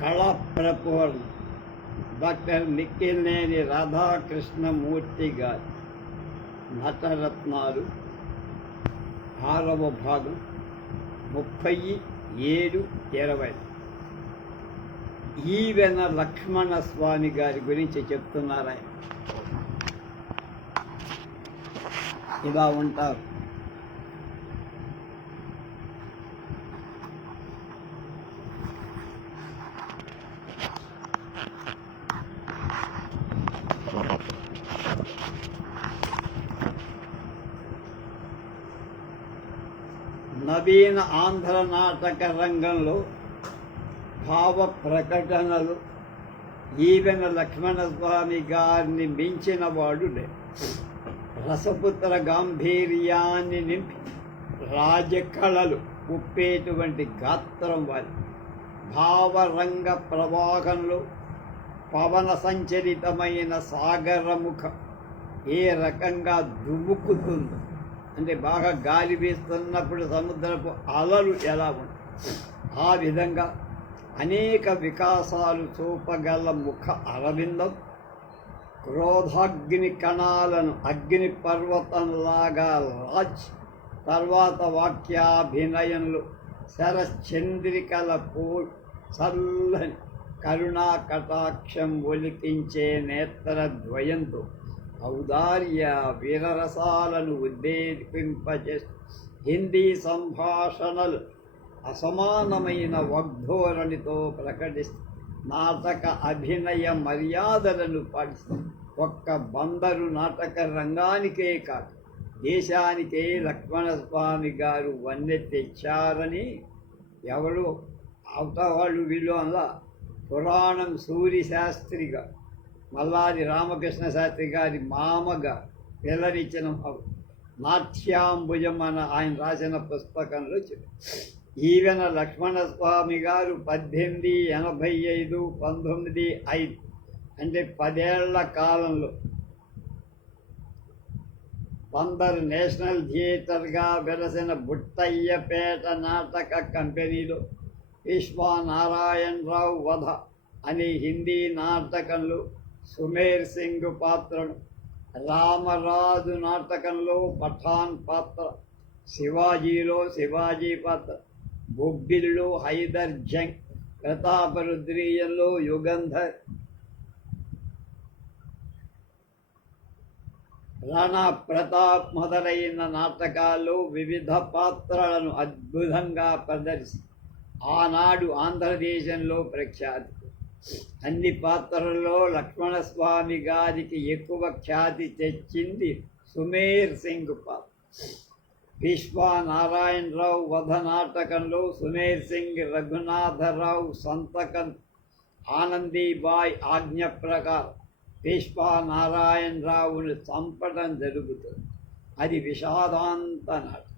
కళా ప్రపూర్ణ డాక్టర్ నిక్కినేని రాధాకృష్ణమూర్తి గారి నటరత్నాలు 6వ భాగం 37:20 ఈవెన లక్ష్మణ స్వామి గారి గురించి చెప్తున్నారా. ఇలా ఉంటారు. నవీన ఆంధ్ర నాటక రంగంలో భావ ప్రకటనలు ఈవెన లక్ష్మణస్వామి గారిని మించిన వాడు లేదు. రసపుత్ర గాంభీర్యాన్ని నింపి రాజకళలు ఉప్పేటువంటి గాత్రం వారి భావరంగ ప్రవాహంలో పవన సంచరితమైన సాగరముఖ ఏ రకంగా దుముకుతుందో, అంటే బాగా గాలి వీస్తున్నప్పుడు సముద్రపు అలలు ఎలా ఉంటాయి, ఆ విధంగా అనేక వికాసాలు చూపగల ముఖ అరవిందం క్రోధాగ్ని కణాలను అగ్ని పర్వతంలాగా రాజ్ తర్వాత వాక్యాభినయంలో శరశ్చంద్రికల చల్లని కరుణా కటాక్షం ఒలికించే నేత్రద్వయంతో ఔదార్య వీరరసాలను ఉద్దేశింపజేస్తూ హిందీ సంభాషణలు అసమానమైన వాగ్ధోరణితో ప్రకటిస్తూ నాటక అభినయ మర్యాదలను పాటిస్తూ ఒక్క బందరు నాటక రంగానికే కాదు దేశానికే లక్ష్మణస్వామి గారు వన్నె తెచ్చారని ఎవరు అవతవాళ్ళు వీళ్ళు అలా పురాణం సూర్యశాస్త్రిగా మల్లాది రామకృష్ణ శాస్త్రి గారి మామగా పిల్లనిచ్చిన నాట్యాంబుజం అన్న ఆయన రాసిన పుస్తకంలో ఈవెన లక్ష్మణస్వామి గారు 1885 1905 అంటే 10 ఏళ్ల కాలంలో బందర్ నేషనల్ థియేటర్గా వెలసిన బుట్టయ్యపేట నాటక కంపెనీలో విశ్వనారాయణరావు వధ అనే హిందీ నాటకంలో సుమేర్ సింగ్ పాత్రను, రామరాజు నాటకంలో పఠాన్ పాత్ర, శివాజీలో శివాజీ పాత్ర, బొబ్బిలిలో హైదర్ జంగ్, ప్రతాపరుద్రీయంలో యుగంధర్, రాణా ప్రతాప్ మొదలైన నాటకాల్లో వివిధ పాత్రలను అద్భుతంగా ప్రదర్శి ఆనాడు ఆంధ్రదేశంలో ప్రఖ్యాతి. అన్ని పాత్రల్లో లక్ష్మణస్వామి గారికి ఎక్కువ ఖ్యాతి తెచ్చింది సుమేర్ సింగ్ పాత్ర. విశ్వనారాయణరావు వధ నాటకంలో సుమేర్ సింగ్ రఘునాథరావు సంతకం ఆనందీబాయ్ ఆజ్ఞ ప్రకారం విశ్వనారాయణరావును చంపడం జరుగుతుంది. అది విషాదాంత నాటకం.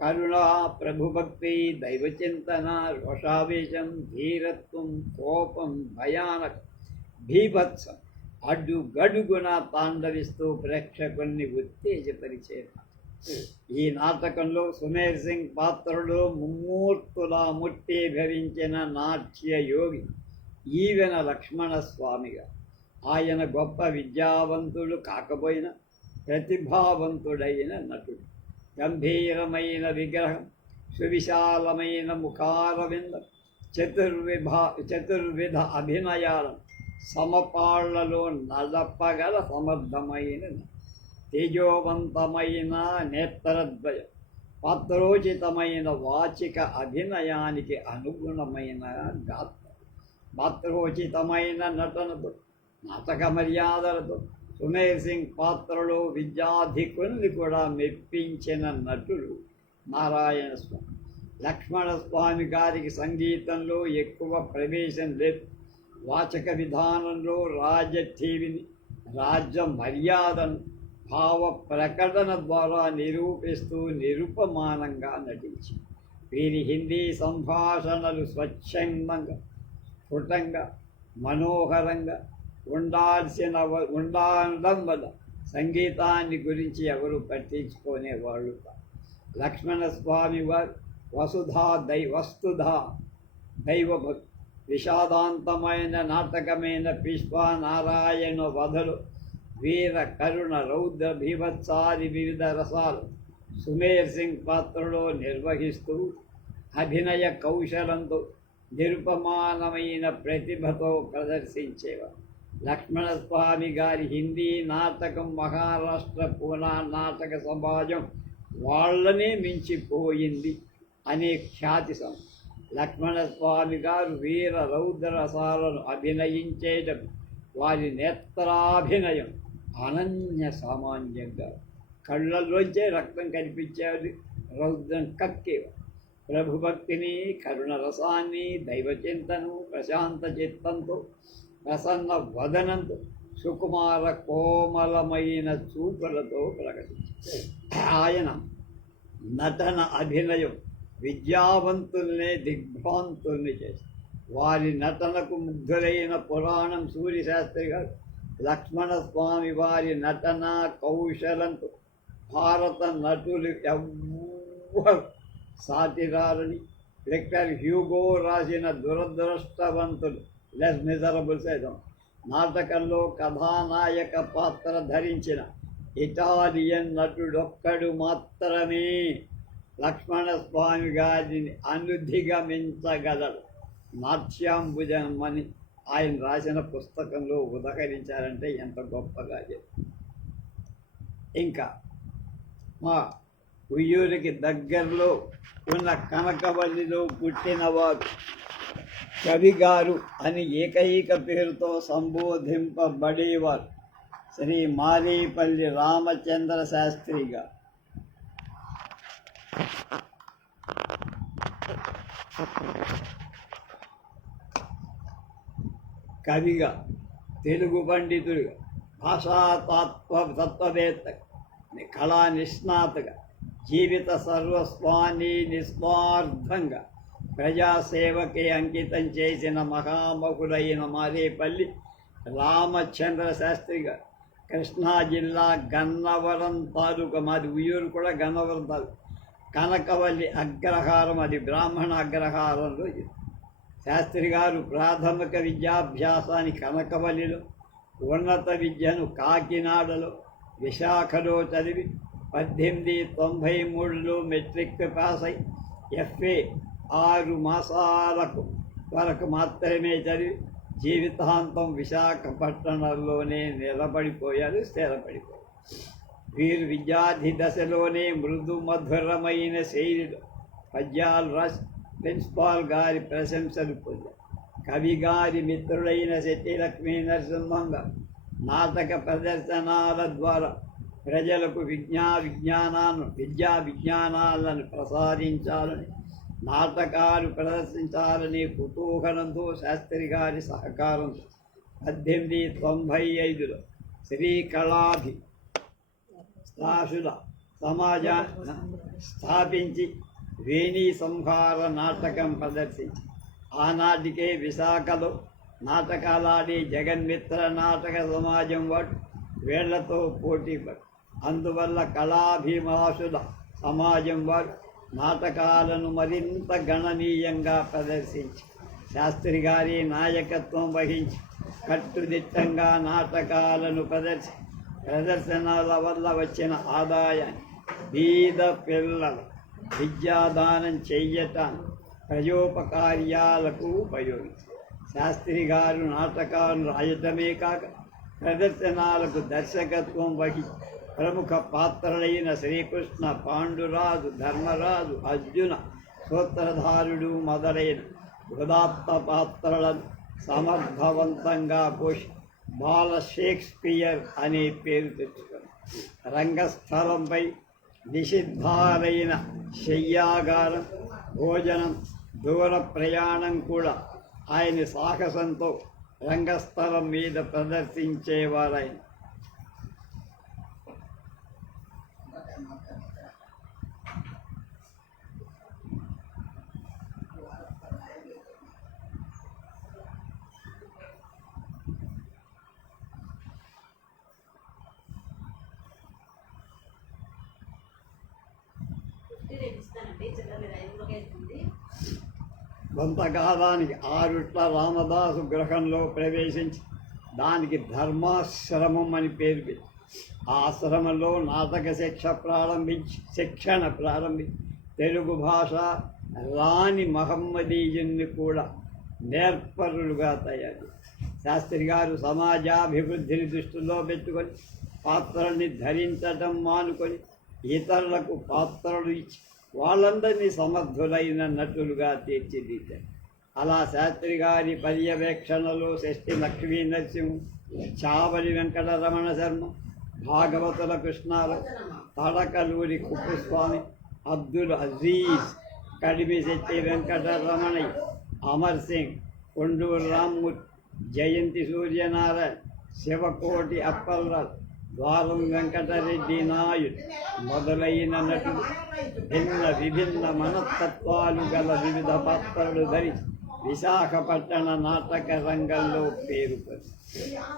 కరుణ, ప్రభుభక్తి, దైవచింతన, రోషావేశం, ధీరత్వం, కోపం, భయానక భీభత్సం అడ్డుగడుగున తాండవిస్తూ ప్రేక్షకుల్ని ఉత్తేజపరిచే ఈ నాటకంలో సుమేర్ సింగ్ పాత్రలో ముమ్మూర్తులా ముట్టి భవించిన నాట్య యోగి ఈవెన లక్ష్మణస్వామిగా. ఆయన గొప్ప విద్యావంతుడు కాకపోయినా ప్రతిభావంతుడైన నటుడు. గంభీరమైన విగ్రహం, సువిశాలమైన ముఖారవిందం, చతుర్విధ అభినయాలను సమపాళ్లలో నడపగల సమర్థమైన తేజోవంతమైన నేత్రద్వయం, పాత్రోచితమైన వాచిక అభినయానికి అనుగుణమైన గాత్రం, పాత్రోచితమైన నటనతో నాటక మర్యాదలతో సుమేర్ సింగ్ పాత్రలో విద్యాధికుల్ని కూడా మెప్పించిన నటుడు నారాయణ స్వామి. లక్ష్మణస్వామి గారికి సంగీతంలో ఎక్కువ ప్రవేశం లేదు. వాచక విధానంలో రాజఠీవిని, రాజ్య మర్యాదను భావ ప్రకటన ద్వారా నిరూపిస్తూ నిరుపమానంగా నటించి వీరి హిందీ సంభాషణలు స్వచ్ఛందంగా, స్ఫుటంగా, మనోహరంగా ఉండడం వల్ల సంగీతాన్ని గురించి ఎవరు పట్టించుకునేవాళ్ళు కాదు. లక్ష్మణస్వామి వారు వస్తుధా దైవభక్తి విషాదాంతమైన నాటకమైన పుష్పనారాయణ వధలు, వీర కరుణ రౌద్ర భీభత్సాది వివిధ రసాలు సుమేర్ సింగ్ పాత్రలో నిర్వహిస్తూ అభినయ కౌశలంతో నిరుపమానమైన ప్రతిభతో ప్రదర్శించేవారు. లక్ష్మణస్వామి గారి హిందీ నాటకం మహారాష్ట్ర పూనా నాటక సమాజం వాళ్ళనే మించిపోయింది అనే ఖ్యాతి లక్ష్మణస్వామి గారు వీర రౌద్ర రసాలను అభినయించేయడం, వారి నేత్రాభినయం అనన్య సామాన్యంగా కళ్ళల్లోంచే రక్తం కనిపించేది, రౌద్రం కక్కేవారు. ప్రభుభక్తిని, కరుణ రసాన్ని, దైవచింతను, ప్రశాంత చిత్తంతో, ప్రసన్న వదనంతో, సుకుమార కోమలమైన చూపులతో ప్రకటించారు. ఆయన నటన అభినయం విద్యావంతుల్నే దిగ్భ్రాంతుల్ని చేశారు. వారి నటనకు ముగ్ధులైన పురాణం సూర్యశాస్త్రి గారు లక్ష్మణస్వామి వారి నటన కౌశలంతో భారత నటులు ఎవ్వరు సాటిరారని విక్టర్ హ్యూగో రాసిన దురదృష్టవంతులు లెస్ మిజరబుల్స్ నాటకంలో కథానాయక పాత్ర ధరించిన ఇటాలియన్ నటుడొక్కడు మాత్రమే లక్ష్మణస్వామి గారిని అనుధిగమించగలడు. నాట్యాంబుజమని ఆయన రాసిన పుస్తకంలో ఉదహరించారంటే ఎంత గొప్పగా చెప్పారు. ఇంకా మా ఉయ్యూరికి దగ్గరలో ఉన్న కనకవల్లిలో పుట్టినవారు కవిగారు అని ఏకైక పేరుతో సంబోధింపబడేవారు శ్రీ మారేపల్లి రామచంద్ర శాస్త్రి గారు. కవిగా, తెలుగు పండితుడిగా, భాషా తత్వవేత్తగా, కళా నిష్ణాతగా, జీవిత సర్వస్వాన్ని నిస్వార్థంగా ప్రజాసేవకి అంకితం చేసిన మహామహుడైన మారేపల్లి రామచంద్ర శాస్త్రి గారు కృష్ణా జిల్లా గన్నవరం తాలూకా, మాది ఉయ్యూరు కూడా గన్నవరం తాలూకా, కనకవల్లి అగ్రహారం, అది బ్రాహ్మణ అగ్రహారంలో. శాస్త్రి గారు ప్రాథమిక విద్యాభ్యాసాన్ని కనకవల్లిలో, ఉన్నత విద్యను కాకినాడలో, విశాఖలో చదివి 1893లో మెట్రిక్ పాస్ అయి FA 6 మాసాలకు వరకు మాత్రమే చదివి జీవితాంతం విశాఖపట్టణంలోనే నిలబడిపోయారు, స్థిరపడిపోయారు. వీరు విద్యార్థి దశలోనే మృదు మధురమైన శైలిలో పద్యాలు రాసి ప్రిన్సిపాల్ గారి ప్రశంసలు పొందారు. కవి గారి మిత్రుడైన శెట్టి లక్ష్మీ నరసింహం గారు నాటక ప్రదర్శనాల ద్వారా ప్రజలకు విద్యా విజ్ఞానాలను ప్రసాదించాలని, నాటకాలు ప్రదర్శించాలని కుతూహలంతో శాస్త్రి గారి సహకారంతో 1895లో శ్రీ కళాభి సమాజాన్ని స్థాపించి వేణీ సంహార నాటకం ప్రదర్శించి ఆనాటికే విశాఖలో నాటకాలాడి జగన్మిత్ర నాటక సమాజం వాడు వేళ్లతో పోటీ పడు. అందువల్ల కళాభిలాషుల సమాజం వారు నాటకాలను మరింత గణనీయంగా ప్రదర్శించి శాస్త్రి గారి నాయకత్వం వహించి కట్టుదిట్టంగా నాటకాలను ప్రదర్శనల వల్ల వచ్చిన ఆదాయాన్ని బీద పిల్లల విద్యాదానం చెయ్యటానికి ప్రజోపకార్యాలకు ఉపయోగించారు. శాస్త్రి గారు నాటకాలు రాయటమే కాక ప్రదర్శనలకు దర్శకత్వం వహించి ప్రముఖ పాత్రలైన శ్రీకృష్ణ, పాండురాజు, ధర్మరాజు, అర్జున, సూత్రధారుడు మొదలైన ఉదాత్త పాత్రలను సమర్థవంతంగా పోషి బాల షేక్స్పియర్ అనే పేరు తెచ్చుకుని రంగస్థలంపై నిషిద్ధాలైన శయ్యాగారం, భోజనం, దూర ప్రయాణం కూడా ఆయన సాహసంతో రంగస్థలం మీద ప్రదర్శించేవారాయన. కొంతకాలానికి ఆరుట్ల రామదాసు గృహంలో ప్రవేశించి దానికి ధర్మాశ్రమం అని పేరు పెట్టి ఆశ్రమంలో నాటక శిక్షణ ప్రారంభించి తెలుగు భాష రాణి మహమ్మదీయుని కూడా నేర్పరులుగా తయారు. శాస్త్రి గారు సమాజాభివృద్ధిని దృష్టిలో పెట్టుకొని పాత్రల్ని ధరించటం మానుకొని ఇతరులకు పాత్రలు ఇచ్చి వాళ్ళందరినీ సమర్థులైన నటులుగా తీర్చిదిద్దారు. అలా శాస్త్రి గారి పర్యవేక్షణలో షష్ఠి లక్ష్మీ నరసింహ, చావలి వెంకటరమణ శర్మ, భాగవతుల కృష్ణారావు, తడకలూరి కుప్పుస్వామి, అబ్దుల్ అజీజ్, కడిమిశెట్టి వెంకటరమణయ్య, అమర్ సింగ్, కొండూరు రామ్మూర్తి, జయంతి సూర్యనారాయణ, శివకోటి అప్పలరావు, ద్వారం వెంకటరెడ్డి నాయుడు మొదలైన నటులు విభిన్న మనస్తత్వాలు గల వివిధ పాత్రలు ధరించి విశాఖపట్టణ నాటక రంగంలో పేరు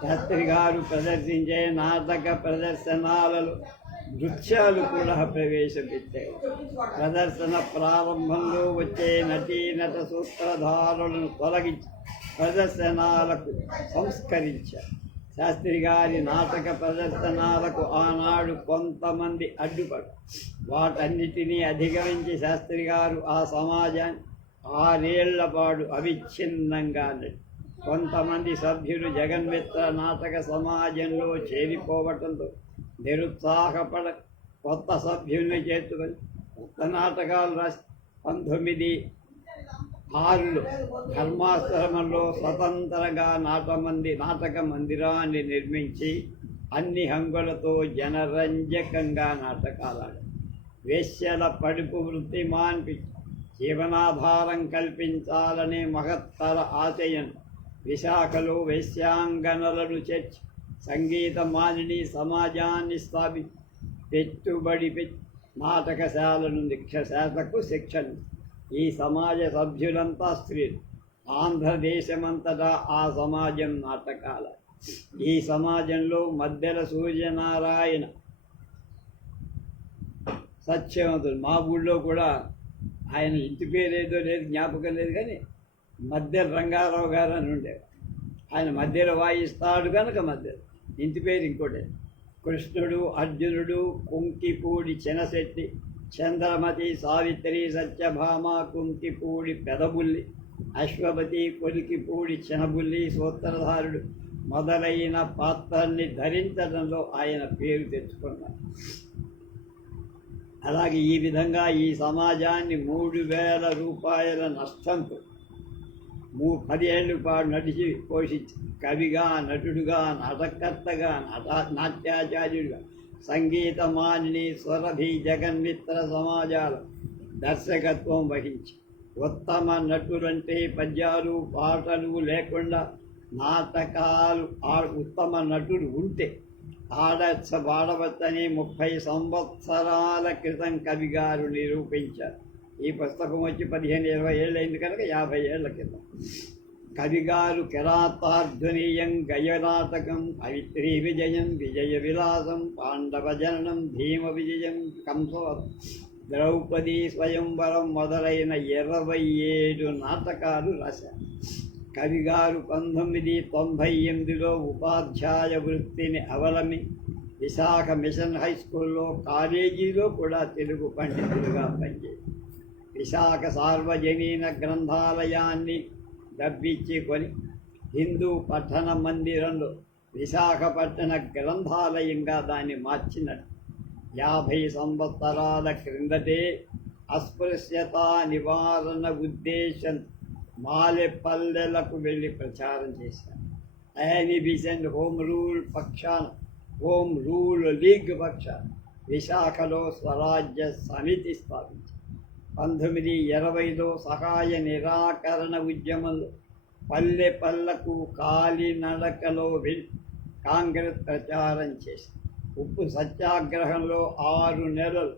శాస్త్రి గారు ప్రదర్శించే నాటక ప్రదర్శనాలలో నృత్యాలు కూడా ప్రవేశపెట్టారు. ప్రదర్శన ప్రారంభంలో వచ్చే నటీనట సూత్రధారులను తొలగించి ప్రదర్శనాలకు సంస్కరించారు. శాస్త్రి గారి నాటక ప్రదర్శనాలకు ఆనాడు కొంతమంది అడ్డుపడు వాటన్నిటినీ అధిగమించి శాస్త్రి గారు ఆ సమాజాన్ని 6 ఏళ్ల పాటు అవిచ్ఛిన్నంగా కొంతమంది సభ్యులు జగన్మిత్ర నాటక సమాజంలో చేరిపోవటంతో నిరుత్సాహపడ కొత్త సభ్యుల్ని చేర్చుకొని కొత్త నాటకాలు రాసి 1906లో ధర్మాశ్రమంలో స్వతంత్రంగా నాటక మందిరాన్ని నిర్మించి అన్ని హంగులతో జనరంజకంగా నాటకాలాడు. వేశ్యల పడుపు వృత్తి మాన్పించి జీవనాధారం కల్పించాలనే మహత్తర ఆశయం విశాఖలో వేశ్యాంగనలను చేర్చి సంగీత మాలిని సమాజాన్ని స్థాపించి పెట్టుబడి పెట్టి నాటకశాలను శాఖకు శిక్షణ. ఈ సమాజ సభ్యులంతా స్త్రీలు. ఆంధ్రదేశమంతటా ఆ సమాజం నాటకాల. ఈ సమాజంలో మధ్యల సూర్యనారాయణ సత్యవంతుడు, మా ఊళ్ళో కూడా ఆయన ఇంటి పేరేదో లేదు, జ్ఞాపకం లేదు, కానీ మధ్యల రంగారావు గారు అని ఉండేవారు. ఆయన మధ్యలో వాయిస్తాడు కనుక మధ్యలో, ఇంటి పేరు ఇంకోటి. కృష్ణుడు, అర్జునుడు, కుంకిపూడి చెనశెట్టి, చంద్రమతి, సావిత్రి, సత్యభామ, కుంకిపూడి పెదబుల్లి, అశ్వపతి, కొలికిపూడి చెనబుల్లి, సూత్రధారుడు మొదలైన పాత్రల్ని ధరించడంలో ఆయన పేరు తెచ్చుకున్నారు. అలాగే ఈ విధంగా ఈ సమాజాన్ని 3000 రూపాయల నష్టంతో 10 ఏళ్ళ పాటు నడిచి పోషించి కవిగా, నటుడుగా, నాటకర్తగా, నాట్యాచార్యుడిగా, సంగీత మానిని, స్వరభి, జగన్మిత్ర సమాజాల దర్శకత్వం వహించి ఉత్తమ నటులంటే పద్యాలు పాటలు లేకుండా నాటకాలు ఉత్తమ నటుడు ఉంటే పాడవచ్చని 30 సంవత్సరాల క్రితం కవిగారు నిరూపించారు. ఈ పుస్తకం వచ్చి 15-20 ఏళ్ళు అయింది కనుక 50 ఏళ్ల క్రితం కవిగారు కిరాతార్ధునీయం, గయనాటకం, కవిత్రీ విజయం, విజయ విలాసం, పాండవ జననం, భీమ విజయం, కంసవధం, ద్రౌపది స్వయంవరం మొదలైన 27 నాటకాలు రాశారు. కవిగారు 1998లో ఉపాధ్యాయ వృత్తిని అవలంబించి విశాఖ మిషన్ హై స్కూల్లో, కాలేజీలో కూడా తెలుగు పండితులుగా పనిచేశారు. విశాఖ సార్వజనీన గ్రంథాలయాన్ని దబ్బించుకొని హిందూ పట్టణ మందిరంలో విశాఖపట్టణ గ్రంథాలయంగా దాన్ని మార్చినట్టు 50 సంవత్సరాల క్రిందటే అస్పృశ్యత నివారణ ఉద్దేశం మాలెపల్లెలకు వెళ్ళి ప్రచారం చేశారు. యానిబిషన్ హోమ్ రూల్ లీగ్ పక్షాన విశాఖలో స్వరాజ్య సమితి స్థాపించారు. 1920లో సహాయ నిరాకరణ ఉద్యమంలో పల్లె పల్లకు కాలినడకలో వెళ్ళి కాంగ్రెస్ ప్రచారం చేసి ఉప్పు సత్యాగ్రహంలో 6 నెలలు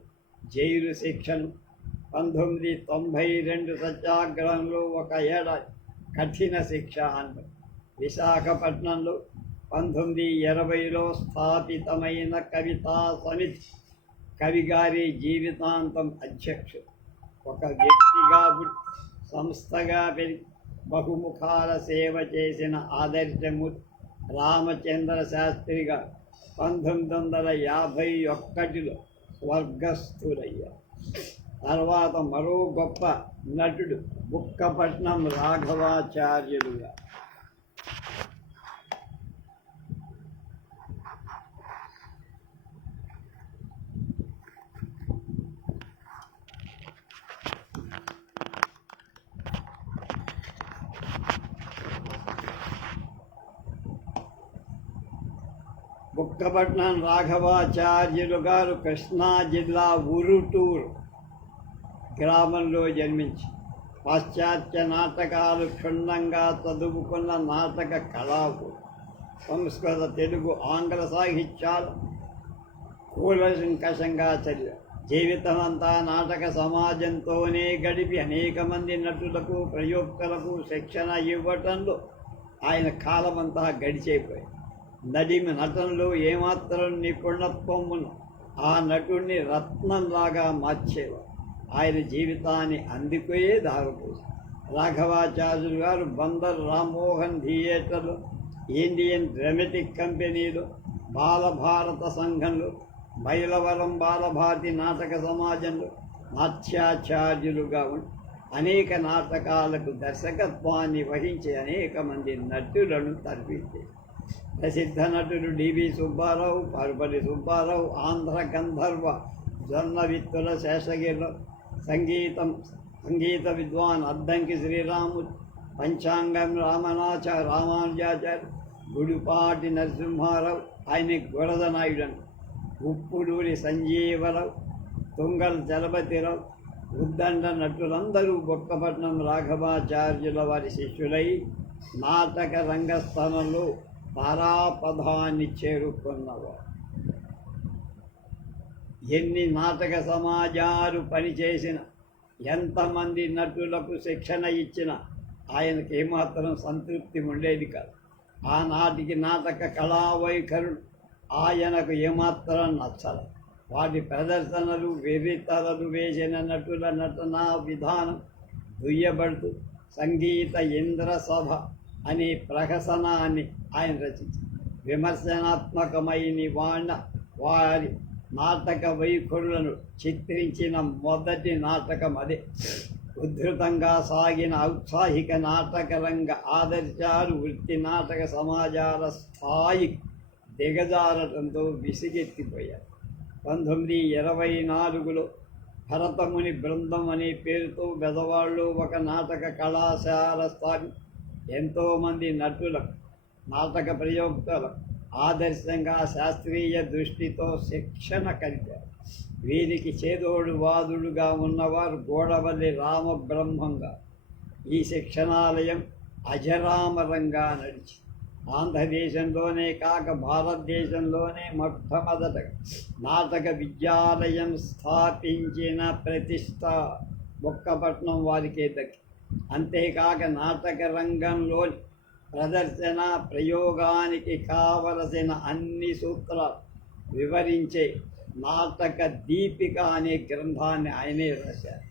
జైలు శిక్షను, 1992 సత్యాగ్రహంలో 1 ఏడాది కఠిన శిక్ష అన్నారు. విశాఖపట్నంలో 1920లో స్థాపితమైన కవితా సమితి కవిగారి జీవితాంతం అధ్యక్షుడు. ఒక వ్యక్తిగా సంస్థగా పెరిగి బహుముఖాల సేవ చేసిన ఆదర్శమూర్తి రామచంద్ర శాస్త్రి గారు 1951లో స్వర్గస్థులయ్యారు. తర్వాత మరో గొప్ప నటుడు బుక్కపట్నం రాఘవాచార్యులుగా. బుక్కపట్నం రాఘవాచార్యులు గారు కృష్ణా జిల్లా ఉరుటూరు గ్రామంలో జన్మించి పాశ్చాత్య నాటకాలు క్షుణ్ణంగా చదువుకున్న నాటక కళాకు సంస్కృత, తెలుగు, ఆంగ్ల సాహిత్యాలు కూలంకషంగా చదివారు. జీవితమంతా నాటక సమాజంతోనే గడిపి అనేక మంది నటులకు, ప్రయోక్తలకు శిక్షణ ఇవ్వటంలో ఆయన కాలమంతా గడిచేపోయింది. నటనలో ఏమాత్రం నిపుణత్వం ఉన్న ఆ నటుడిని రత్నంలాగా మార్చేవారు. ఆయన జీవితాన్ని అందుకే దారిపోసి రాఘవాచార్యులు గారు బందర్ రామ్మోహన్ థియేటర్లో, ఇండియన్ డ్రామాటిక్ కంపెనీలో, బాలభారత సంఘంలో, మైలవరం బాలభారతి నాటక సమాజంలో నాట్యాచార్యులుగా ఉండి అనేక నాటకాలకు దర్శకత్వాన్ని వహించి అనేక మంది నటులను తర్పించారు. ప్రసిద్ధ నటుడు డివి సుబ్బారావు, పరుపల్లి సుబ్బారావు, ఆంధ్ర గంధర్వ జొన్నవిత్తుల శేషగిరిరావు, సంగీత విద్వాన్ అద్దంకి శ్రీరాముడు, పంచాంగం రామానుజాచార్య, గుడిపాటి నరసింహారావు, ఆయన గొరదనాయుడను, ఉప్పుడూరి సంజీవరావు, తుంగల్ చలపతిరావు, ఉద్దండ నటులందరూ బుక్కపట్నం రాఘవాచార్యుల వారి శిష్యులై నాటక రంగస్థలంలో తారాపథాన్ని చేరుకున్నవారు. ఎన్ని నాటక సమాజాలు పనిచేసిన, ఎంతమంది నటులకు శిక్షణ ఇచ్చినా ఆయనకి ఏమాత్రం సంతృప్తి ఉండేది కాదు. ఆనాటికి నాటక కళావైఖరులు ఆయనకు ఏమాత్రం నచ్చదు. వాటి ప్రదర్శనలు, వెర్రితలలు వేసిన నటుల నటనా విధానం దుయ్యబడుతూ సంగీత ఇంద్ర సభ అనే ప్రహసనాన్ని ఆయన రచించారు. విమర్శనాత్మకమైన వారి నాటక వైఖరులను చిత్రించిన మొదటి నాటకం అదే. ఉద్ధృతంగా సాగిన ఔత్సాహిక నాటక రంగ ఆదర్శాలు వృత్తి నాటక సమాజాల స్థాయి దిగజారటంతో విసిగెత్తిపోయారు. 1924లో భరతముని బృందం అనే పేరుతో బెదవాళ్ళు ఒక నాటక కళాశాల స్థాపించి ఎంతోమంది నటులకు, నాటక ప్రయోక్తలకు ఆదర్శంగా శాస్త్రీయ దృష్టితో శిక్షణ కలిపారు. వీరికి చేదోడు వాదుడుగా ఉన్నవారు గోడవల్లి రామబ్రహ్మంగా. ఈ శిక్షణాలయం అజరామరంగా నడిచి ఆంధ్రదేశంలోనే కాక భారతదేశంలోనే మొట్టమొదట నాటక విద్యాలయం స్థాపించిన ప్రతిష్ట బుక్కపట్నం వారికే దక్కి. అంతేకాక నాటక రంగంలోని ప్రదర్శన ప్రయోగానికి కావలసిన అన్ని సూత్రాలు వివరించే నాటక దీపిక అనే గ్రంథాన్ని ఆయనే రాశారు.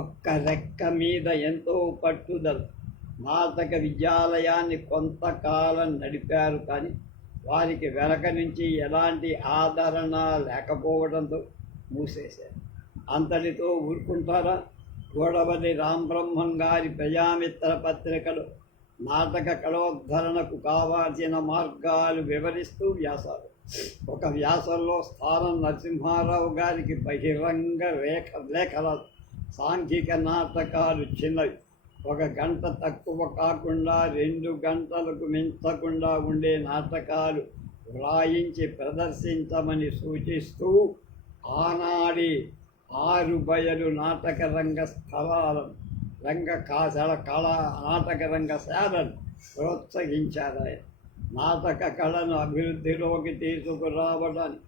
ఒక్క రెక్క మీద ఎంతో పట్టుదల నాటక విద్యాలయాన్ని కొంతకాలం నడిపారు. కానీ వారికి వెనక నుంచి ఎలాంటి ఆదరణ లేకపోవడంతో మూసేశారు. అంతటితో ఊరుకుంటారా? గోడవల్లి రామబ్రహ్మం గారి ప్రజామిత్ర పత్రికలు నాటక కళోద్ధరణకు కావాల్సిన మార్గాలు వివరిస్తూ వ్యాసాలు. ఒక వ్యాసంలో స్థానం నరసింహారావు గారికి బహిరంగ లేఖలు. సాంఘిక నాటకాలు చిన్నవి, 1 గంట తక్కువ కాకుండా 2 గంటలకు మించకుండా ఉండే నాటకాలు వ్రాయించి ప్రదర్శించమని సూచిస్తూ ఆనాడి 6 బయలు నాటక రంగ స్థలాలను, నాటక రంగశాలను ప్రోత్సహించారు. ఆయన నాటక కళను అభివృద్ధిలోకి తీసుకురావడానికి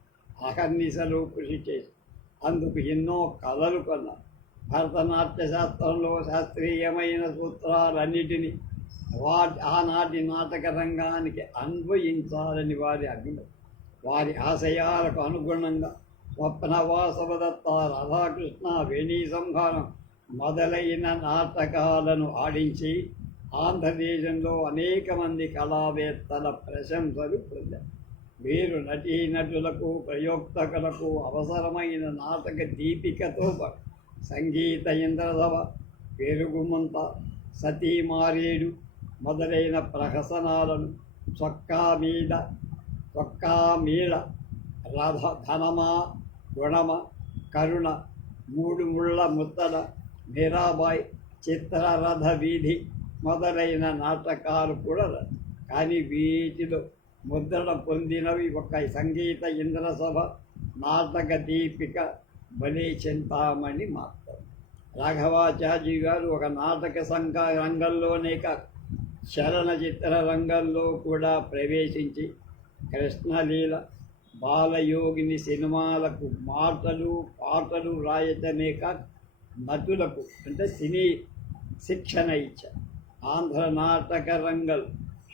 అహర్నిశలు కృషి చేసి అందుకు ఎన్నో కళలు కొన్నారు. భరతనాట్య శాస్త్రంలో శాస్త్రీయమైన సూత్రాలన్నిటినీ ఆనాటి నాటక రంగానికి అన్వయించాలని వారి అభిమతం. వారి ఆశయాలకు అనుగుణంగా స్వప్న వాసవదత్త, రాధాకృష్ణ, వేణీ సంహారం, మొదలైన నాటకాలను ఆడించి ఆంధ్రదేశంలో అనేక మంది కళావేత్తల ప్రశంసలు పొందారు. వీరు నటీనటులకు ప్రయోక్తకులకు అవసరమైన నాటక దీపికతో పాటు సంగీత ఇంద్రసభ, పెరుగుమంత, సతీమారేడు మొదలైన ప్రహసనాలను చొక్కా మీడ, రథ ధనమా గుణమ, కరుణ, మూడు ముళ్ళ ముత్తడ, మీరాబాయి, చిత్రరథ వీధి మొదలైన నాటకాలు కూడా కానీ వీటిలో ముద్రణ పొందినవి ఒక సంగీత ఇంద్రసభ, నాటక దీపిక, బలి చింతామణి మాత్రం. రాఘవాచార్య గారు ఒక నాటక రంగంలోనే కాక చలనచిత్ర రంగంలో కూడా ప్రవేశించి కృష్ణలీల, బాలయోగిని సినిమాలకు పాటలు రాయటమే కాక నటులకు అంటే సినీ శిక్షణ ఇచ్చారు. ఆంధ్ర నాటక రంగం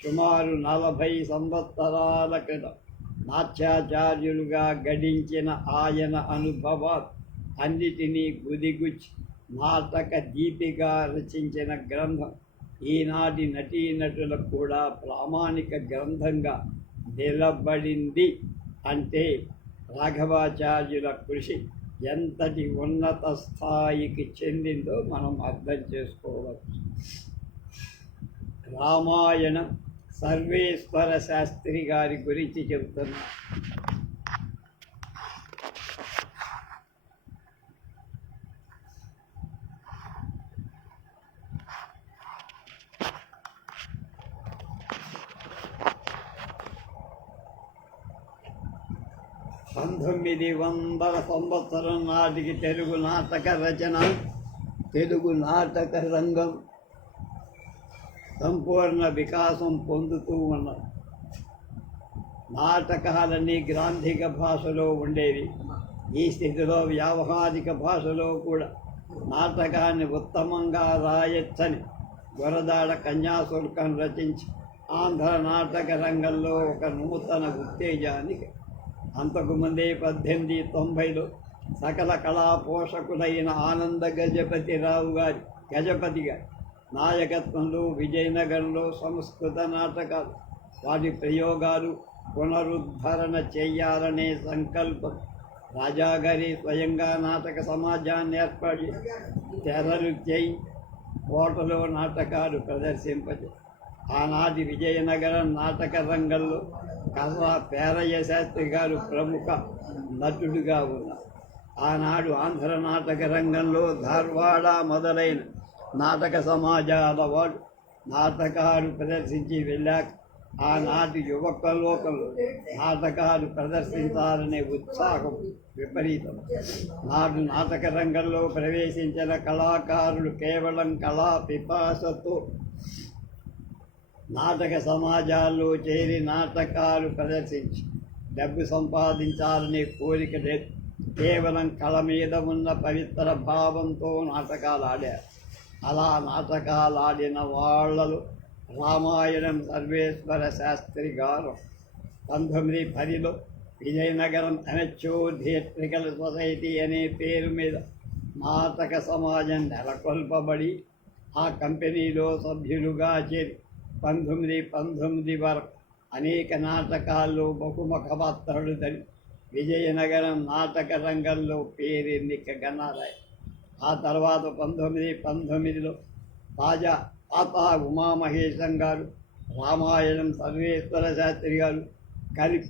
సుమారు 40 సంవత్సరాల క్రితం నాట్యాచార్యులుగా గడించిన ఆయన అనుభవాలు అన్నిటినీ గుదిగుచ్చి నాటక దీపిగా రచించిన గ్రంథం ఈనాటి నటీనటులకు కూడా ప్రామాణిక గ్రంథంగా నిలబడింది. అంటే రాఘవాచార్యుల కృషి ఎంతటి ఉన్నత స్థాయికి చెందిందో మనం అర్థం చేసుకోవచ్చు. రామాయణం సర్వేశ్వర శాస్త్రి గారి గురించి చెబుతున్నా. సంవత్సరం నాటికి తెలుగు నాటక రచన, తెలుగు నాటక రంగం సంపూర్ణ వికాసం పొందుతూ ఉన్నది. నాటకాలన్నీ గ్రాంధిక భాషలో ఉండేవి. ఈ స్థితిలో వ్యావహారిక భాషలో కూడా నాటకాన్ని ఉత్తమంగా రాయొచ్చని గురదాడ కన్యాశుల్కం రచించి ఆంధ్ర నాటక రంగంలో ఒక నూతన ఉత్తేజానికి అంతకుముందే 1890లో సకల కళా పోషకులైన ఆనంద గజపతి గారి నాయకత్వంలో విజయనగరంలో సంస్కృత నాటకాలు, వాటి ప్రయోగాలు పునరుద్ధరణ చేయాలనే సంకల్పం రాజాగారి స్వయంగా నాటక సమాజాన్ని ఏర్పడి తెరలు చేయి కోటలో నాటకాలు ప్రదర్శింపజే. ఆనాటి విజయనగరం నాటక రంగంలో కర్ర పేరయ్య శాస్త్రి గారు ప్రముఖ నటుడుగా ఉన్నారు. ఆనాడు ఆంధ్ర నాటక రంగంలో ధార్వాడ మొదలైన నాటక సమాజాల వాడు నాటకాలు ప్రదర్శించి వెళ్ళాక ఆనాటి యువక లోకంలో నాటకాలు ప్రదర్శించాలనే ఉత్సాహం విపరీతం. నాడు నాటక రంగంలో ప్రవేశించిన కళాకారులు కేవలం కళా పిపాసతో నాటక సమాజాల్లో చేరి నాటకాలు ప్రదర్శించి డబ్బు సంపాదించాలనే కోరిక లేదు. కేవలం కళ మీద ఉన్న పవిత్ర భావంతో నాటకాలు ఆడారు. అలా నాటకాలు ఆడిన వాళ్ళలో రామాయణం సర్వేశ్వర శాస్త్రి గారు 1910లో విజయనగరం అమెచ్యూర్ థియేట్రికల్ సొసైటీ అనే పేరు మీద నాటక సమాజం నెలకొల్పబడి ఆ కంపెనీలో సభ్యులుగా చేరి 1919 వరకు అనేక నాటకాల్లో బహుముఖ పాత్రలు ధరి విజయనగరం నాటక రంగంలో పేరెన్నికగన్నారాయి. ఆ తర్వాత 1919లో తాత ఉమామహేశం గారు, రామాయణం సర్వేశ్వర శాస్త్రి గారు కలిపి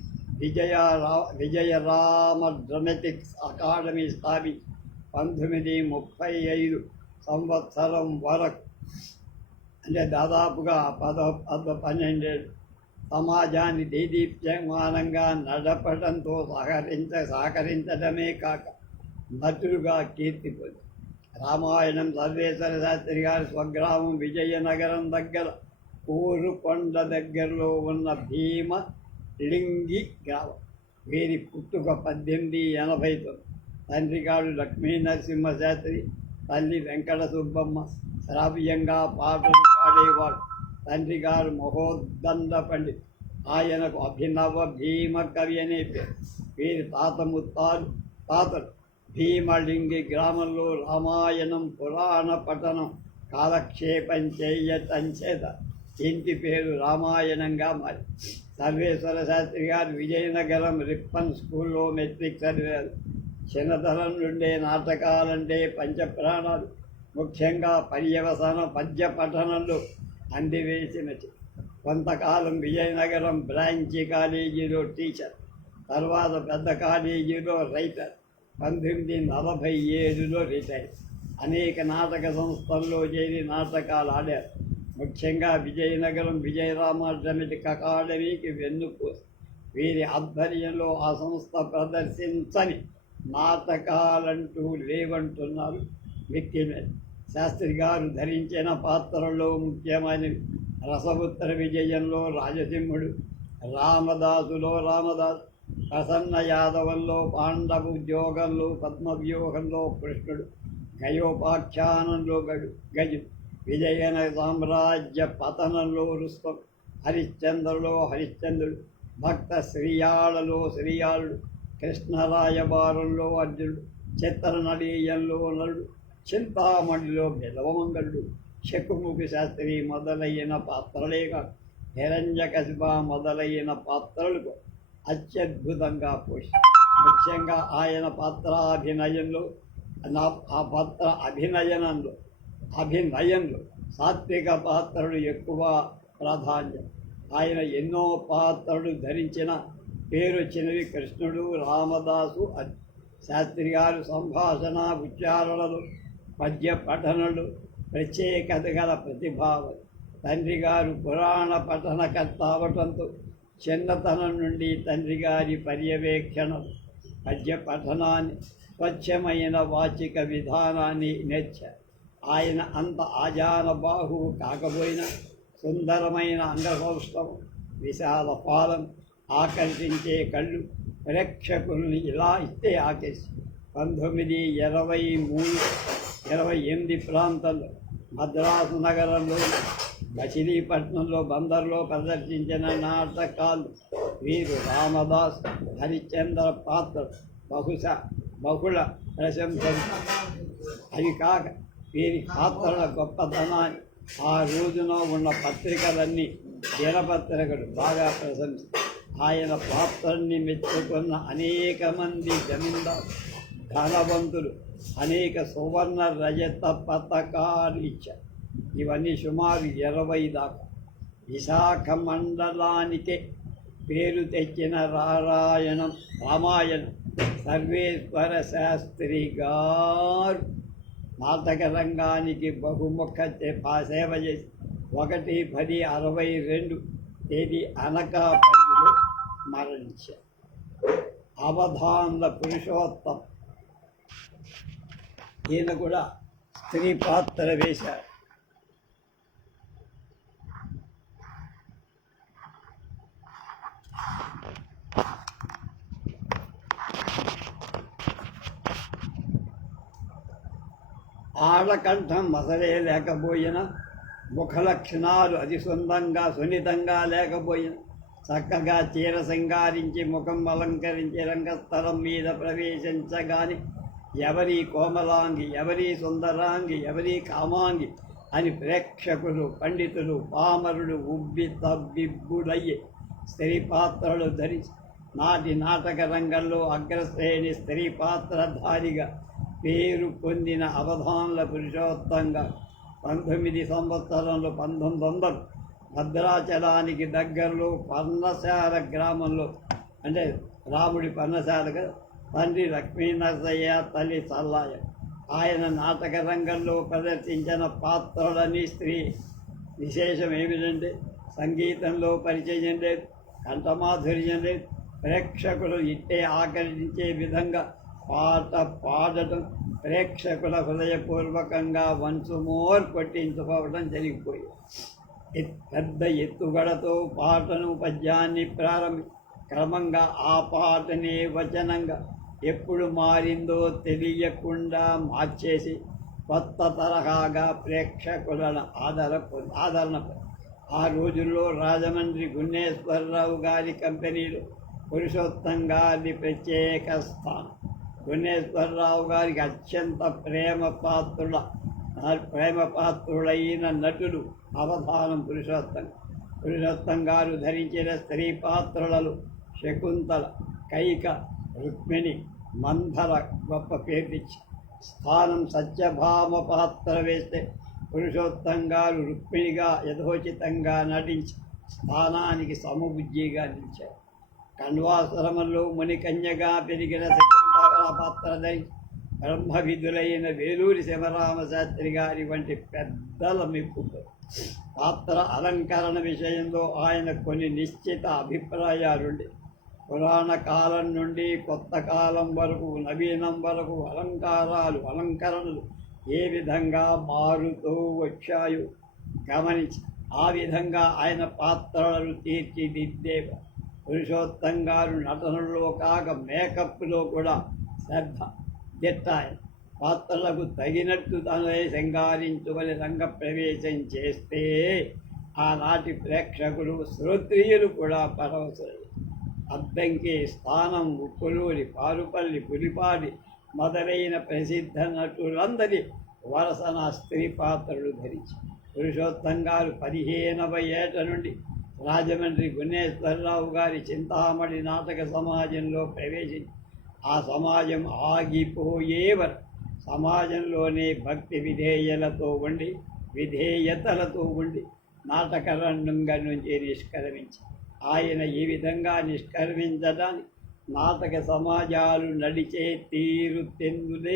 విజయరామ డ్రమటిక్స్ అకాడమీ స్థాపించి 1935 సంవత్సరం వరకు అంటే దాదాపుగా 12 సమాజాన్ని దేదీప్యమానంగా నడపడంతో సహకరించడమే కాక నటులుగా కీర్తి పొంది రామాయణం సర్వేశ్వర శాస్త్రి గారి స్వగ్రామం విజయనగరం దగ్గర ఊరుకొండ దగ్గరలో ఉన్న భీమలింగి గ్రామం. వీరి పుట్టుక 1889. తండ్రిగాడు లక్ష్మీ నరసింహ శాస్త్రి, తల్లి వెంకట సుబ్బమ్మ. శ్రావ్యంగా పాటలు పాడేవాడు. తండ్రి గారు మహోద్దండ పండిత్, ఆయనకు అభినవ భీమ కవి అనే పేరు. వీరి తాతలు భీమలింగి గ్రామంలో రామాయణం పురాణ పఠనం కాలక్షేపం చేయటంచేత ఇంటి పేరు రామాయణంగా మారి సర్వేశ్వర శాస్త్రి గారు విజయనగరం రిప్పన్ స్కూల్లో మెట్రిక్ చదివారు. చిన్నతనం నుండే నాటకాలంటే పంచప్రాణాలు. ముఖ్యంగా పర్యవసాన పద్య పఠనంలో అందివేసినది. కొంతకాలం విజయనగరం బ్రాంచి కాలేజీలో టీచర్, తర్వాత పెద్ద కాలేజీలో రైటర్. 1947లో రిటైర్. అనేక నాటక సంస్థల్లో చేరి నాటకాలు ఆడారు. ముఖ్యంగా విజయనగరం విజయరామ డ్రామాటిక్ అకాడమీకి వెన్నుపూస. వీరి ఆధ్వర్యంలో ఆ సంస్థ ప్రదర్శించని నాటకాలంటూ లేవంటున్నారు వ్యక్తిమే. శాస్త్రి గారు ధరించిన పాత్రల్లో ముఖ్యమైనవి రసపుత్ర విజయంలో రాజసింహుడు, రామదాసులో రామదాసు, ప్రసన్న యాదవంలో పాండవోద్యోగంలో పద్మవ్యూహంలో కృష్ణుడు, గయోపాఖ్యానంలో గజు, విజయన సామ్రాజ్య పతనంలో రుస్తం, హరిశ్చంద్రలో హరిశ్చంద్రుడు, భక్త శ్రీయాళలో శ్రీయాళుడు, కృష్ణరాయబారంలో అర్జునుడు, చిత్రనడీయంలో నలుడు, చింతామణిలో బిలవమంగళుడు, శకుముఖి శాస్త్రి మొదలైన పాత్రలేక హిరణ్యకశిప మొదలైన పాత్రలకు అత్యద్భుతంగా ముఖ్యంగా ఆయన పాత్రాభినయంలో ఆ పాత్ర అభినయంలో సాత్విక పాత్రలు ఎక్కువ ప్రాధాన్యం. ఆయన ఎన్నో పాత్రలు ధరించిన పేరు వచ్చినవి కృష్ణుడు, రామదాసు. శాస్త్రి గారు సంభాషణ ఉచ్చారణలు, పద్య పఠనలు ప్రత్యేకత గల ప్రతిభావం. తండ్రి గారు పురాణ పఠనకర్త అవటంతో చిన్నతనం నుండి తండ్రి గారి పర్యవేక్షణం పద్య పఠనాన్ని, స్వచ్ఛమైన వాచిక విధానాన్ని నేర్చారు. ఆయన అంత ఆజానబాహువు కాకపోయినా సుందరమైన అంగసౌష్ఠవం, విశాల పాలం, ఆకర్షించే కళ్ళు ప్రేక్షకుల్ని ఇలా ఇస్తే ఆకర్షి 1928 ప్రాంతంలో మద్రాసు నగరంలో మచిలీపట్నంలో బందర్లో ప్రదర్శించిన నాటకాలు వీరు రామదాస్, హరిశ్చంద్ర పాత్ర బహుళ ప్రశంసలు. అవి కాక వీరి పాత్రల గొప్పతనాన్ని ఆ రోజున ఉన్న పత్రికలన్నీ దినపత్రికలు బాగా ప్రశంసిస్తాయి. ఆయన పాత్రల్ని మెచ్చుకున్న అనేక మంది జమీందారు, ధనవంతులు అనేక సువర్ణ రజత పథకాలు ఇచ్చారు. ఇవన్నీ సుమారు 20 దాకా. విశాఖ మండలానికే పేరు తెచ్చిన రామాయణం సర్వేశ్వర శాస్త్రి గారు నాటక రంగానికి బహుముఖ సేవ చేసి 1/10/62 తేదీ అనకాపల్లిలో మరణించారు. అవధాన్ల పురుషోత్తం ఈయన కూడా స్త్రీ పాత్ర వేశారు. ఆడకంఠం అసలే లేకపోయినా, ముఖ లక్షణాలు అతి సున్నితంగా లేకపోయినా, చక్కగా చీర సింగారించి ముఖం అలంకరించి రంగస్థలం మీద ప్రవేశించగానే ఎవరి కోమలాంగి, ఎవరి సుందరాంగి, ఎవరి కామాంగి అని ప్రేక్షకులు, పండితులు, పామరులు ఉబ్బి తబ్బిబ్బుడయ్యే స్త్రీ పాత్రలు ధరించి నాటి నాటక రంగంలో అగ్రశ్రేణి స్త్రీ పాత్రధారిగా పేరు పొందిన అవధాన్ల పురుషోత్తంగా 19 సంవత్సరంలో 1900 భద్రాచలానికి దగ్గరలో పర్ణశాల గ్రామంలో, అంటే రాముడి పర్ణశాలగా, తండ్రి లక్ష్మీనరసయ్య, తల్లి చల్లాయ. ఆయన నాటక రంగంలో ప్రదర్శించిన పాత్రలని స్త్రీ. విశేషం ఏమిటంటే సంగీతంలో పరిచయం లేదు, కంఠమాధుర్యం లేదు. ప్రేక్షకులు ఇట్టే ఆకర్షించే విధంగా పాట పాడటం, ప్రేక్షకుల హృదయపూర్వకంగా వన్స్ మోర్ కొట్టించుకోవడం జరిగిపోయింది. పెద్ద ఎత్తుగడతో పాటను, పద్యాన్ని క్రమంగా ఆ పాటనే వచనంగా ఎప్పుడు మారిందో తెలియకుండా మార్చేసి కొత్త తరహాగా ప్రేక్షకులను ఆదరణ. ఆ రోజుల్లో రాజమండ్రి గున్నేశ్వరరావు గారి కంపెనీలో పురుషోత్తం గారి ప్రత్యేక స్థానం. గుణేశ్వరరావు గారికి అత్యంత ప్రేమపాత్రుడైన నటుడు అవధానం పురుషోత్తం గారు ధరించిన స్త్రీ పాత్రలలో శకుంతల, కైక, రుక్మిణి, మంధర గొప్ప పేర్చి స్థానం సత్యభామ పాత్ర వేస్తే పురుషోత్తం గారు రుక్మిణిగా యథోచితంగా నటించి స్థానానికి సమబుద్ధిగా నిలిచారు. కణ్వాశ్రమంలో మునికన్యగా పెరిగిన శకుంతల పాత్ర ధరించి బ్రహ్మ విధులైన వేలూరి శివరామశాస్త్రి గారి వంటి పెద్దల మెప్పు పాత్ర అలంకరణ విషయంలో ఆయన కొన్ని నిశ్చిత అభిప్రాయాలుండి పురాణ కాలం నుండి కొత్త కాలం వరకు నవీనం వరకు అలంకరణలు ఏ విధంగా మారుతూ వచ్చాయో గమనించి ఆ విధంగా ఆయన పాత్రలను తీర్చిదిద్దేవారు. పురుషోత్తం గారు నటనలో కాక మేకప్లో కూడా శ్రద్ధ దిట్టాయి. పాత్రలకు తగినట్టు తనలే సింగారించుకొని రంగ ప్రవేశం చేస్తే ఆనాటి ప్రేక్షకులు శ్రోత్రియులు కూడా పరవశులు. అద్దంకి, స్థానం, ఉప్పులూరి, పారుపల్లి, పులిపాడి మొదలైన ప్రసిద్ధ నటులందరి వరసన స్త్రీ పాత్రలు ధరించి పురుషోత్తం గారు 15వ ఏట నుండి రాజమండ్రి గుణేశ్వరరావు గారి చింతామణి నాటక సమాజంలో ప్రవేశించి ఆ సమాజం ఆగిపోయేవరకు సమాజంలోనే భక్తి విధేయతలతో ఉండి నాటకరంగం నుంచి నిష్క్రమించి ఆయన ఈ విధంగా నిష్క్రమించడానికి నాటక సమాజాలు నడిచే తీరు తెందులే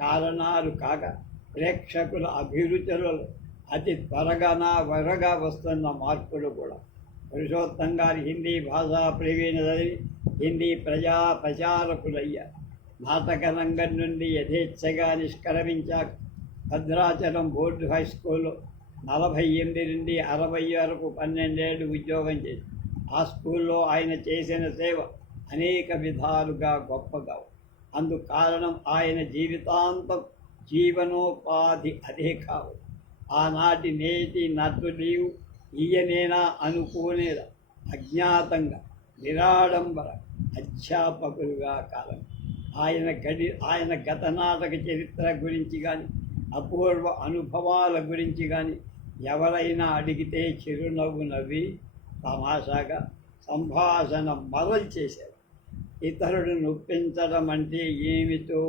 కారణాలు కాక ప్రేక్షకుల అభిరుచులలో అతి త్వరగా వస్తున్న మార్పులు కూడా. పురుషోత్తం గారి హిందీ భాషా ప్రవీణ చదివి హిందీ ప్రచారకులయ్యారు. నాటక రంగం నుండి యథేచ్ఛగా నిష్క్రమించాక భద్రాచలం బోర్డు హై స్కూల్లో 48 నుండి 60 వరకు 12 ఏళ్ళు ఉద్యోగం చేసి ఆ స్కూల్లో ఆయన చేసిన సేవ అనేక విధాలుగా గొప్పగా. అందుకు కారణం ఆయన జీవితాంతం జీవనోపాధి అదే కావు. ఆనాటి నేటి నటులు ఈయనేనా అనుకోనేదా అజ్ఞాతంగా నిరాడంబర అధ్యాపకులుగా కాలం. ఆయన గత నాటక చరిత్ర గురించి కానీ అపూర్వ అనుభవాల గురించి కానీ ఎవరైనా అడిగితే చిరునవ్వు నవ్వి తమాషాగా సంభాషణ మరలు చేశారు. ఇతరుడు నొప్పించడం అంటే ఏమిటో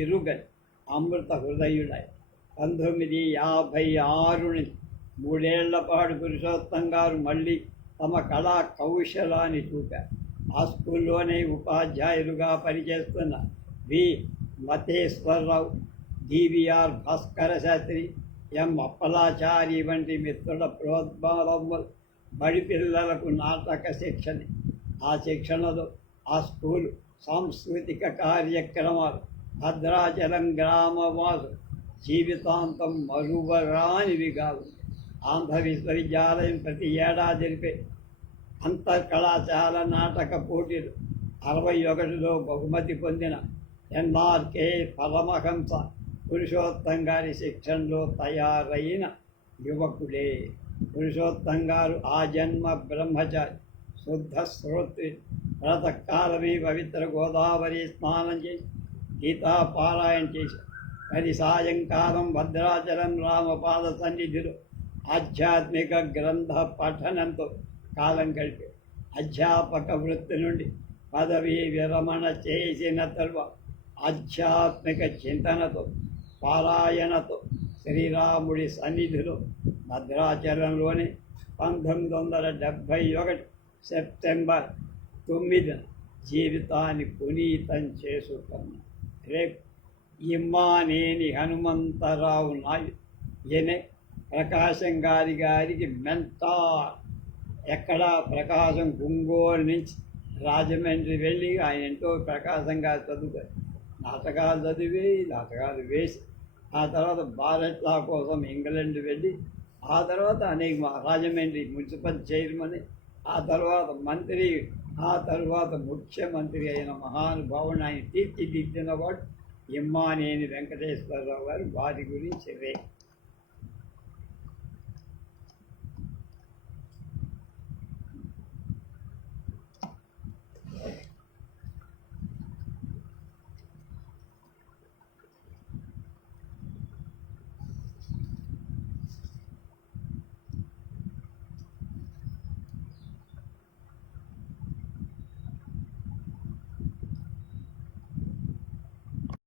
ఎరుగని అమృత హృదయుడై 1956 నుంచి 3 ఏళ్ల పాటు పురుషోత్తం గారు మళ్ళీ తమ కళా కౌశలాన్ని చూపారు. ఆ స్కూల్లోనే ఉపాధ్యాయులుగా పనిచేస్తున్న వి మతేశ్వరరావు, డివిఆర్ భాస్కర శాస్త్రి, ఎం అప్పలాచారి వంటి మిత్రుల ప్రోద్బలంలో బడి పిల్లలకు నాటక శిక్షణ. ఆ శిక్షణలో ఆ స్కూలు సాంస్కృతిక కార్యక్రమాలు భద్రాచలం గ్రామవాసు జీవితాంతం మరువరానివిగా ఉంది. ఆంధ్ర విశ్వవిద్యాలయం ప్రతి ఏడాది జరిపే అంతర్కళాశాల నాటక పోటీలు 61లో బహుమతి పొందిన ఎన్ఆర్కే పరమహంస పురుషోత్తం గారి శిక్షణలో తయారైన యువకుడే. పురుషోత్తం గారు ఆ జన్మ బ్రహ్మచారి, శుద్ధ శ్రోత్రి. ప్రాతకాలమే పవిత్ర గోదావరి స్నానం చేసి గీతా పారాయణ చేశారు. అది సాయంకాలం భద్రాచలం రామపాద సన్నిధిలో ఆధ్యాత్మిక గ్రంథ పఠనంతో కాలం గడిపారు. అధ్యాపక వృత్తి నుండి పదవీ విరమణ చేసిన తరువాత ఆధ్యాత్మిక చింతనతో పారాయణతో శ్రీరాముడి సన్నిధిలో భద్రాచలంలోని 1971 సెప్టెంబర్ 9 జీవితాన్ని పునీతం చేసుకున్నాం. రేపు ఇమ్మానేని హనుమంతరావు నాయుడు ఈయనే ప్రకాశం గారికి మెంటార్. ఎక్కడ ప్రకాశం గుంగోలు నుంచి రాజమండ్రి వెళ్ళి ఆయన ఎంతో ప్రకాశం గారు చదువుతారు. నాటకాలు వేసి ఆ తర్వాత భారత్ లా కోసం ఇంగ్లాండ్ వెళ్ళి ఆ తర్వాత అనేక రాజమండ్రి మున్సిపల్ చైర్మన్, ఆ తర్వాత మంత్రి, ఆ తర్వాత ముఖ్యమంత్రి అయిన మహానుభావుని ఆయన తీర్చిదిద్దిన వాడు ఇమ్మానేని వెంకటేశ్వరరావు గారు. వారి గురించి